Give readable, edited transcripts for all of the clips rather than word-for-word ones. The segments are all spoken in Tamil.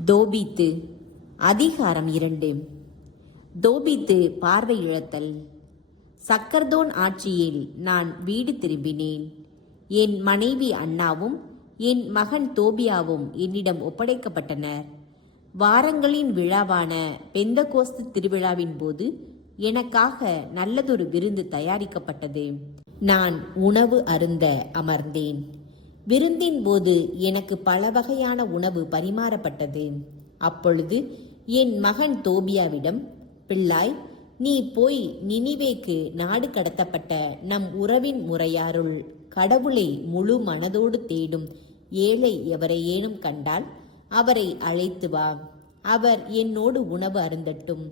தோபித்து. அதிகாரம் 2. தோபித்து பார்வை இழத்தல். சக்கர்தோன் ஆட்சியில் நான் வீடு திரும்பினேன். என் மனைவி அன்னாவும் என் மகன் தோபியாவும் என்னிடம் ஒப்படைக்கப்பட்டனர். வாரங்களின் விழாவான பெந்தகோஸ்து திருவிழாவின் போது எனக்காக நல்லதொரு விருந்து தயாரிக்கப்பட்டது. நான் உணவு அருந்த அமர்ந்தேன். விருந்தின் போது எனக்கு பல வகையான உணவு பரிமாறப்பட்டது. அப்பொழுது என் மகன் தோபியாவிடம், பிள்ளாய், நீ போய் நினிவேக்கு நாடு கடத்தப்பட்ட நம் உறவின் முறையாருள் கடவுளை முழு மனதோடு தேடும் ஏழை எவரையேனும் கண்டால் அவரை அழைத்து வா. அவர் என்னோடு உணவு அருந்தட்டும்.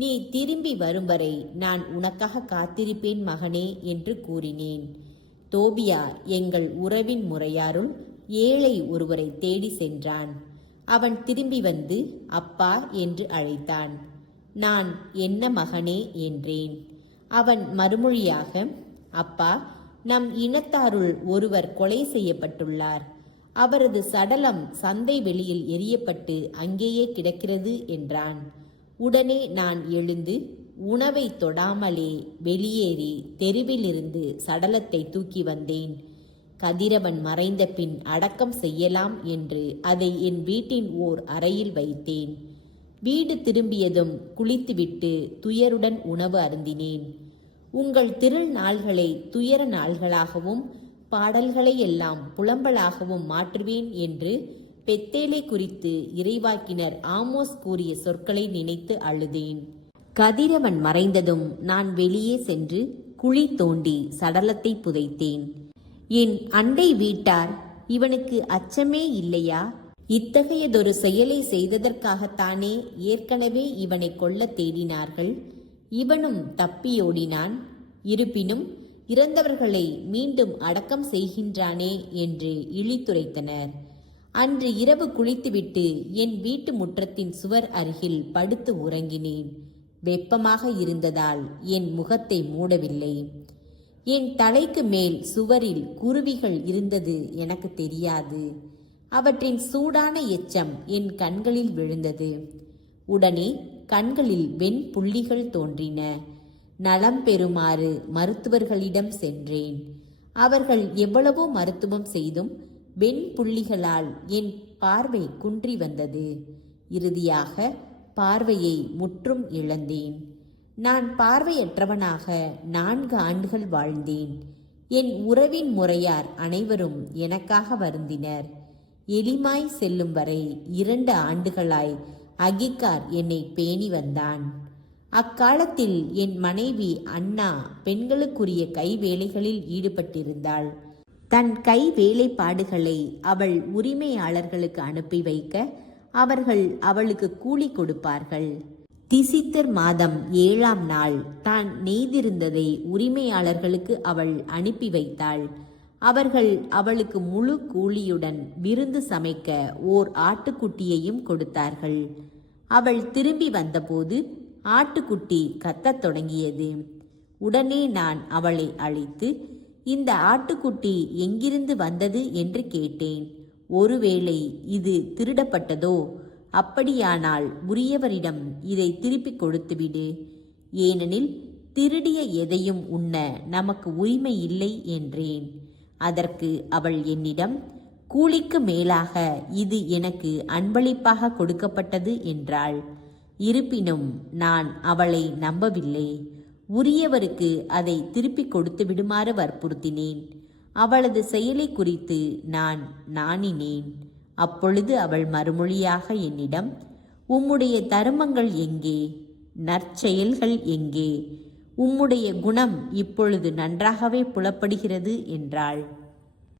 நீ திரும்பி வரும் வரை நான் உனக்காக காத்திருப்பேன் மகனே என்று கூறினேன். தோபியா எங்கள் உறவின் முறையாருள் ஏழை ஒருவரை தேடி சென்றான். அவன் திரும்பி வந்து அப்பா என்று அழைத்தான். நான் என்ன மகனே என்றேன். அவன் மறுமொழியாக, அப்பா, நம் இனத்தாருள் ஒருவர் கொலை செய்யப்பட்டுள்ளார். அவரது சடலம் சந்தை வெளியில் எரியப்பட்டு அங்கேயே கிடக்கிறது என்றான். உடனே நான் எழுந்து உணவை தொடாமலே வெளியேறி தெருவிலிருந்து சடலத்தை தூக்கி வந்தேன். கதிரவன் மறைந்த பின் அடக்கம் செய்யலாம் என்று அதை என் வீட்டின் ஓர் அறையில் வைத்தேன். வீடு திரும்பியதும் குளித்துவிட்டு துயருடன் உணவு அருந்தினேன். உங்கள் திருநாள்களை துயர நாள்களாகவும் பாடல்களை எல்லாம் புலம்பலாகவும் மாற்றுவேன் என்று பெத்தேலை குறித்து இறைவாக்கினர் ஆமோஸ் கூறிய சொற்களை நினைத்து அழுதேன். கதிரவன் மறைந்ததும் நான் வெளியே சென்று குழி தோண்டி சடலத்தை புதைத்தேன். என் அண்டை வீட்டார், இவனுக்கு அச்சமே இல்லையா? இத்தகையதொரு செயலை செய்ததற்காகத்தானே ஏற்கனவே இவனை கொல்ல தேடினார்கள். இவனும் தப்பியோடினான். இருப்பினும் இறந்தவர்களை மீண்டும் அடக்கம் செய்கின்றானே என்று இழித்துரைத்தனர். அன்று இரவு குளித்துவிட்டு என் வீட்டு முற்றத்தின் சுவர் அருகில் படுத்து உறங்கினேன். வெப்பமாக இருந்ததால் என் முகத்தை மூடவில்லை. என் தலைக்கு மேல் சுவரில் குருவிகள் இருந்தது எனக்கு தெரியாது. அவற்றின் சூடான எச்சம் என் கண்களில் விழுந்தது. உடனே கண்களில் வெண் புள்ளிகள் தோன்றின. நலம் பெறுமாறு மருத்துவர்களிடம் சென்றேன். அவர்கள் எவ்வளவோ மருத்துவம் செய்தும் வெண் புள்ளிகளால் என் பார்வை குன்றி வந்தது. இறுதியாக பார்வையை முற்றும் இழந்தேன். நான் பார்வையற்றவனாக 4 ஆண்டுகள் வாழ்ந்தேன். என் உறவின் முறையார் அனைவரும் எனக்காக வருந்தினர். எலிமாய் செல்லும் வரை 2 ஆண்டுகளாய் அகிகார் என்னை பேணி வந்தான். அக்காலத்தில் என் மனைவி அன்னா பெண்களுக்குரிய கைவேலைகளில் ஈடுபட்டிருந்தாள். தன் கை வேலைப்பாடுகளை அவள் உரிமையாளர்களுக்கு அனுப்பி வைக்க அவர்கள் அவளுக்கு கூலி கொடுப்பார்கள். திசித்தர் மாதம் 7ஆம் நாள் தான் நெய்திருந்ததை உரிமையாளர்களுக்கு அவள் அனுப்பி வைத்தாள். அவர்கள் அவளுக்கு முழு கூலியுடன் விருந்து சமைக்க ஓர் ஆட்டுக்குட்டியையும் கொடுத்தார்கள். அவள் திரும்பி வந்தபோது ஆட்டுக்குட்டி கத்தத் தொடங்கியது. உடனே நான் அவளை அழைத்து, இந்த ஆட்டுக்குட்டி எங்கிருந்து வந்தது என்று கேட்டேன். ஒருவேளை இது திருடப்பட்டதோ? அப்படியானால் உரியவரிடம் இதை திருப்பிக் கொடுத்துவிடு. ஏனெனில் திருடிய எதையும் உண்ண நமக்கு உரிமை இல்லை என்றேன். அதற்கு அவள் என்னிடம், கூலிக்கு மேலாக இது எனக்கு அன்பளிப்பாக கொடுக்கப்பட்டது என்றாள். இருப்பினும் நான் அவளை நம்பவில்லை. உரியவருக்கு அதை திருப்பிக் கொடுத்து விடுமாறு வற்புறுத்தினேன். அவளது செயலை குறித்து நான் நாணினேன். அப்பொழுது அவள் மறுமொழியாக என்னிடம், உம்முடைய தருமங்கள் எங்கே? நற்செயல்கள் எங்கே? உம்முடைய குணம் இப்பொழுது நன்றாகவே புலப்படுகிறது என்றாள்.